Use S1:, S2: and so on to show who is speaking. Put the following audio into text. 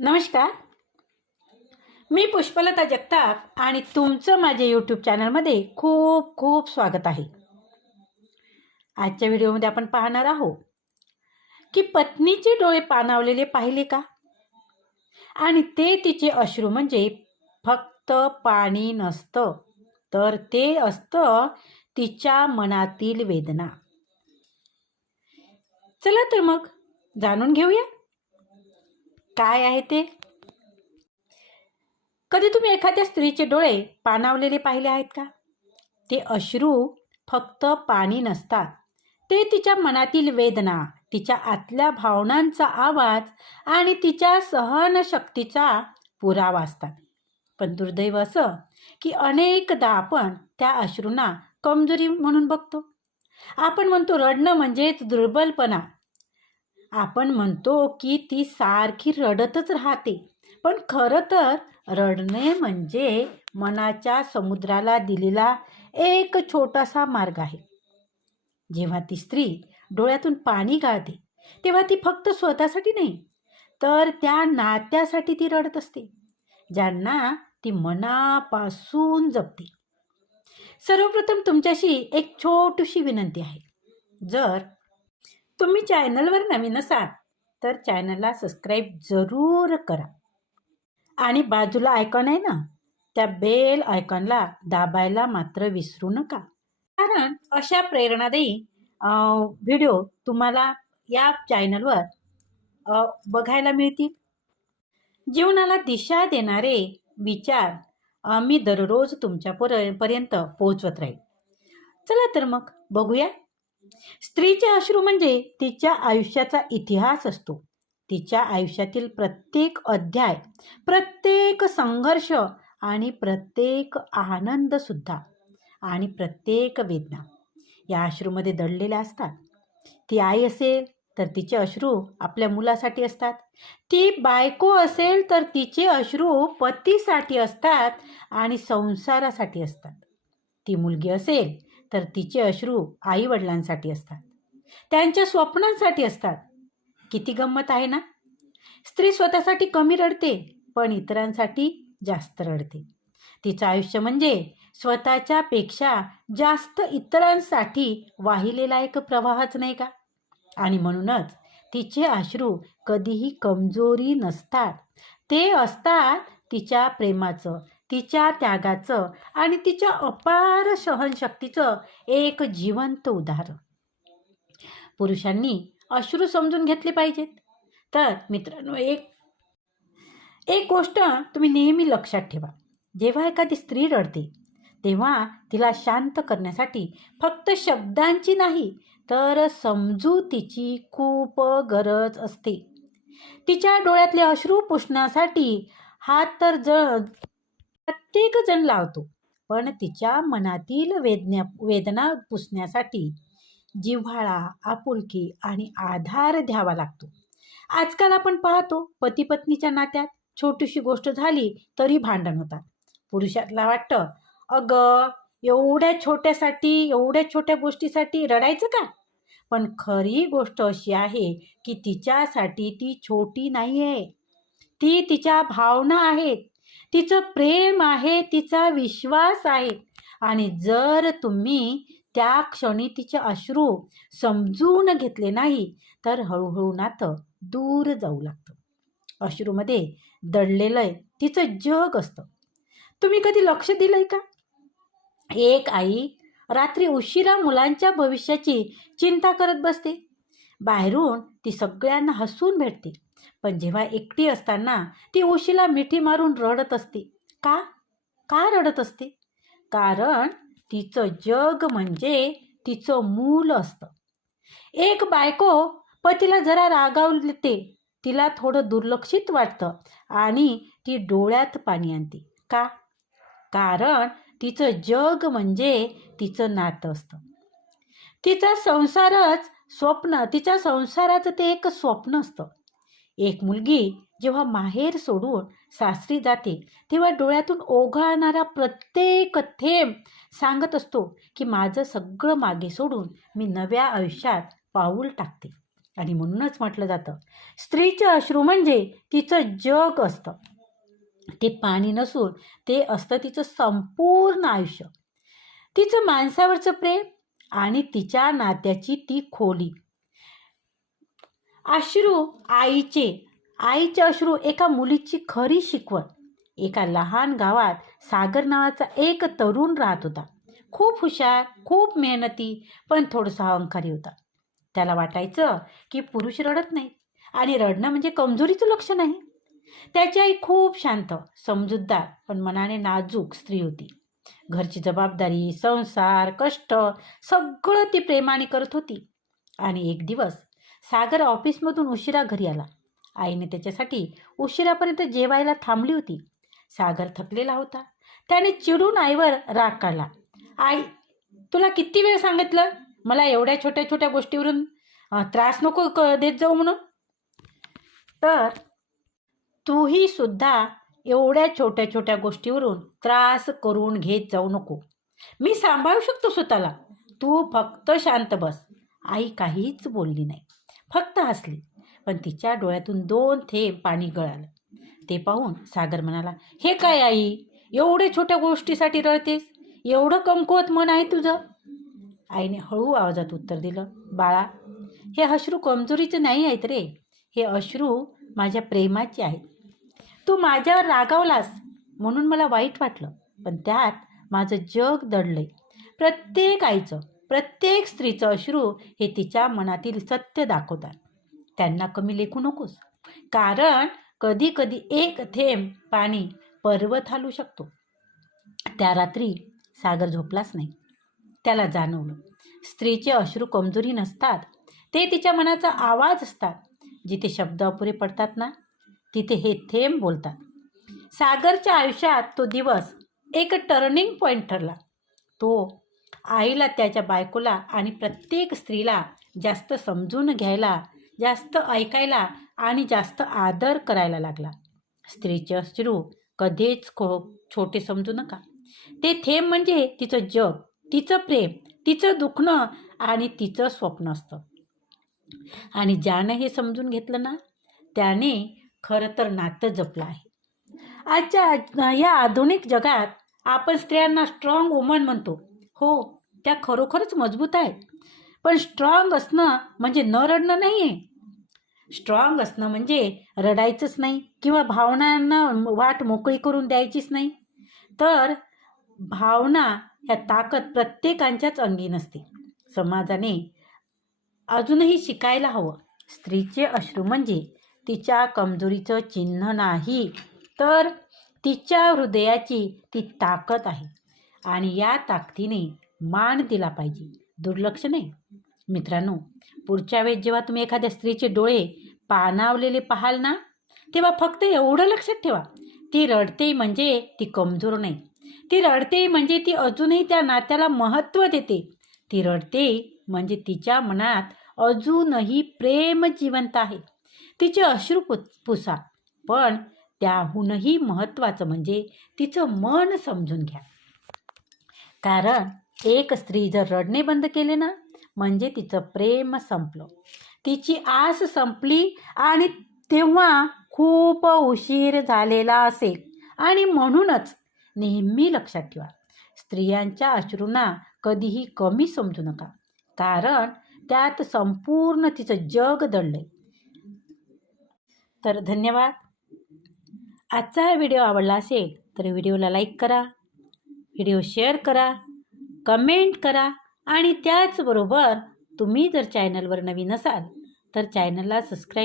S1: नमस्कार. मी पुष्पलता जगताप आणि तुमचं माझ्या यूट्यूब चॅनलमध्ये खूप खूप स्वागत आहे. आजच्या व्हिडिओमध्ये आपण पाहणार आहोत की पत्नीचे डोळे पाणावलेले पाहिले का? आणि ते तिचे अश्रू म्हणजे फक्त पाणी नसतं तर ते असतं तिच्या मनातील वेदना. चला तर मग जाणून घेऊया. काय आहे ते? कधी तुम्ही एखाद्या स्त्रीचे डोळे पाणावलेले पाहिले आहेत का? ते अश्रू फक्त पाणी नसतात. ते तिच्या मनातील वेदना तिच्या आतल्या भावनांचा आवाज आणि तिच्या सहनशक्तीचा पुरावा असतात. पण दुर्दैव असं की अनेकदा आपण त्या अश्रूंना कमजोरी म्हणून बघतो. आपण म्हणतो रडणं म्हणजेच दुर्बलपणा. आपण म्हणतो की ती सारखी रडतच राहते. पण खरं तर रडणे म्हणजे मनाच्या समुद्राला दिलेला एक छोटासा मार्ग आहे. जेव्हा ती स्त्री डोळ्यातून पाणी गाळते तेव्हा ती फक्त स्वतःसाठी नाही तर त्या नात्यासाठी ती रडत असते ज्यांना ती मनापासून जपते. सर्वप्रथम तुमच्याशी एक छोटीशी विनंती आहे. जर तुम्ही चॅनलवर नवीन असाल तर चॅनलला सबस्क्राईब जरूर करा. आणि बाजूला आयकॉन आहे ना त्या बेल आयकॉनला दाबायला मात्र विसरू नका. कारण अशा प्रेरणादायी व्हिडिओ तुम्हाला या चॅनलवर बघायला मिळतील. जीवनाला दिशा देणारे विचार मी दररोज तुमच्या पर्यंत पोहोचवत राहील. चला तर मग बघूया. स्त्रीचे अश्रू म्हणजे तिच्या आयुष्याचा इतिहास असतो. तिच्या आयुष्यातील प्रत्येक अध्याय प्रत्येक संघर्ष आणि प्रत्येक आनंदसुद्धा आणि प्रत्येक वेदना या अश्रूमध्ये दडलेल्या असतात. ती आई असेल तर तिचे अश्रू आपल्या मुलासाठी असतात. ती बायको असेल तर तिचे अश्रू पतीसाठी असतात आणि संसारासाठी असतात. ती मुलगी असेल तर तिचे अश्रू आईवडिलांसाठी असतात. त्यांच्या स्वप्नांसाठी असतात. किती गंमत आहे ना? स्त्री स्वतःसाठी कमी रडते पण इतरांसाठी जास्त रडते. तिचं आयुष्य म्हणजे स्वतःच्या पेक्षा जास्त इतरांसाठी वाहिलेला एक प्रवाहच नाही का? आणि म्हणूनच तिचे अश्रू कधीही कमजोरी नसतात. ते असतात तिच्या प्रेमाचं तिच्या त्यागाचं आणि तिच्या अपार सहनशक्तीचं एक जिवंत उदाहरण. पुरुषांनी अश्रू समजून घेतले पाहिजेत. तर मित्रांनो एक एक गोष्ट तुम्ही नेहमी लक्षात ठेवा. जेव्हा एखादी स्त्री रडते तेव्हा तिला शांत करण्यासाठी फक्त शब्दांची नाही तर समजूतीची खूप गरज असते. तिच्या डोळ्यातले अश्रू पुसण्यासाठी हात तर ज प्रत्येक जण लावतो. पण तिच्या मनातील वेदना वेदना पुसण्यासाठी जिव्हाळा आपुलकी आणि आधार द्यावा लागतो. आजकाल आपण पाहतो पती पत्नीच्या नात्यात छोटीशी गोष्ट झाली तरी भांडण होतात. पुरुषाला वाटतं अगं एवढ्या छोट्यासाठी एवढ्या छोट्या गोष्टीसाठी रडायचं का? पण खरी गोष्ट अशी आहे की तिच्यासाठी ती छोटी नाही आहे ती तिच्या भावना आहेत. तिचं प्रेम आहे तिचा विश्वास आहे. आणि जर तुम्ही त्या क्षणी तिचे अश्रू समजून घेतले नाही तर हळूहळू नातं दूर जाऊ लागतं. अश्रूमध्ये दडलेलं तिचं जग असतं. तुम्ही कधी लक्ष दिलंय का? एक आई रात्री उशिरा मुलांच्या भविष्याची चिंता करत बसते. बाहेरून ती सगळ्यांना हसून भेटते. पण जेव्हा एकटी असताना ती उशीला मिठी मारून रडत असते. का? का रडत असते? कारण तिचं जग म्हणजे तिचं मूल असतं. एक बायको पतीला जरा रागावते तिला थोडं दुर्लक्षित वाटतं आणि ती डोळ्यात पाणी आणते. का? कारण तिचं जग म्हणजे तिचं नातं असतं. तिचा संसारच स्वप्न तिच्या संसाराचं ते एक स्वप्न असतं. एक मुलगी जेव्हा माहेर सोडून सासरी जाते तेव्हा डोळ्यातून ओघळणारा प्रत्येक थेंब सांगत असतो की माझं सगळं मागे सोडून मी नव्या आयुष्यात पाऊल टाकते. आणि म्हणूनच म्हटलं जातं स्त्रीचे अश्रू म्हणजे तिचं जग असतं. ते पाणी नसून ते असतं तिचं संपूर्ण आयुष्य. तिचं माणसावरचं प्रेम आणि तिच्या नात्याची ती खोली. अश्रू आईचे. आईचे अश्रू एका मुलीची खरी शिकवण. एका लहान गावात सागर नावाचा एक तरुण राहत होता. खूप हुशार खूप मेहनती पण थोडंसं अहंकारी होता. त्याला वाटायचं की पुरुष रडत नाही आणि रडणं म्हणजे कमजोरीचं लक्ष नाही. त्याची आई खूप शांत समजूतदार पण मनाने नाजूक स्त्री होती. घरची जबाबदारी संसार कष्ट सगळं ती प्रेमाने करत होती. आणि एक दिवस सागर ऑफिसमधून उशिरा घरी आला. आईने त्याच्यासाठी उशिरापर्यंत जेवायला थांबली होती. सागर थकलेला होता. त्याने चिडून आईवर राग काढला. आई तुला किती वेळ सांगितलं? मला एवढ्या छोट्या छोट्या गोष्टीवरून त्रास नको क देत जाऊ म्हणून. तर तूही सुद्धा एवढ्या छोट्या छोट्या गोष्टीवरून त्रास करून घेत जाऊ नको. मी सांभाळू शकतो स्वतःला. तू फक्त शांत बस. आई काहीच बोलली नाही. फक्त हसली. पण तिच्या डोळ्यातून दोन थेंब पाणी गळालं. ते पाहून सागर म्हणाला हे काय आई? एवढे छोट्या गोष्टीसाठी रळतेस एवढं कमकुवत मन आहे तुझं? आईने हळू आवाजात उत्तर दिलं बाळा हे अश्रू कमजोरीचे नाही आहेत रे. हे अश्रू माझ्या प्रेमाचे आहेत. तू माझ्यावर रागावलास म्हणून मला वाईट वाटलं पण त्यात माझं जग दडलंय. प्रत्येक आईचं प्रत्येक स्त्रीचं अश्रू हे तिच्या मनातील सत्य दाखवतात. त्यांना कमी लेखू नकोस. कारण कधी कधी एक थेंब पाणी पर्वत हालू शकतो. त्या रात्री सागर झोपलाच नाही. त्याला जाणवलं. स्त्रीचे अश्रू कमजोरी नसतात. ते तिच्या मनाचा आवाज असतात. जिथे शब्द अपुरे पडतात ना तिथे हे थेंब बोलतात. सागरच्या आयुष्यात तो दिवस एक टर्निंग पॉईंट ठरला. तो आईला त्याच्या बायकोला आणि प्रत्येक स्त्रीला जास्त समजून घ्यायला जास्त ऐकायला आणि जास्त आदर करायला लागला. स्त्रीचे अश्रू कधीच खो छोटे समजू नका. ते थेंब म्हणजे तिचं जग तिचं प्रेम तिचं दुखणं आणि तिचं स्वप्न असतं. आणि ज्यानं हे समजून घेतलं ना त्याने खरं तर नातं जपलं आहे. आजच्या या आधुनिक जगात आपण स्त्रियांना स्ट्रॉंग वुमन म्हणतो. हो त्या खरोखरच मजबूत आहेत. पण स्ट्रॉंग असणं म्हणजे न रडणं नाही आहे स्ट्रॉंग असणं म्हणजे रडायचंच नाही किंवा भावनांना वाट मोकळी करून द्यायचीच नाही. तर भावना ह्या ताकद प्रत्येकांच्याच अंगी नसते. समाजाने अजूनही शिकायला हवं. स्त्रीचे अश्रू म्हणजे तिच्या कमजोरीचं चिन्ह नाही तर तिच्या हृदयाची ती ताकद आहे. आणि या ताकदीने मान दिला पाहिजे. दुर्लक्ष नाही. मित्रांनो पुढच्या वेळेस जेव्हा तुम्ही एखाद्या स्त्रीचे डोळे पानावलेले पाहाल ना तेव्हा फक्त एवढं लक्षात ठेवा. ती रडते म्हणजे ती कमजोर नाही. ती रडते म्हणजे ती अजूनही त्या नात्याला महत्त्व देते. ती रडते म्हणजे तिच्या मनात अजूनही प्रेम जिवंत आहे. तिचे अश्रू पु पुसा. पण त्याहूनही महत्त्वाचं म्हणजे तिचं मन समजून घ्या. कारण एक स्त्री जर रडणे बंद केले ना म्हणजे तिचं प्रेम संपलं. तिची आस संपली आणि तेव्हा खूप उशीर झालेला असेल. आणि म्हणूनच नेहमी लक्षात ठेवा स्त्रियांच्या अश्रूंना कधीही कमी समजू नका. कारण त्यात संपूर्ण तिचं जग दडलंय. तर धन्यवाद. आजचा व्हिडिओ आवडला असेल तर व्हिडिओला लाईक करा. व्हिडिओ शेअर करा कमेंट करा आणि त्याचबरोबर तुम्ही जर चॅनलवर नवीन असाल तर चॅनलला सबस्क्राईब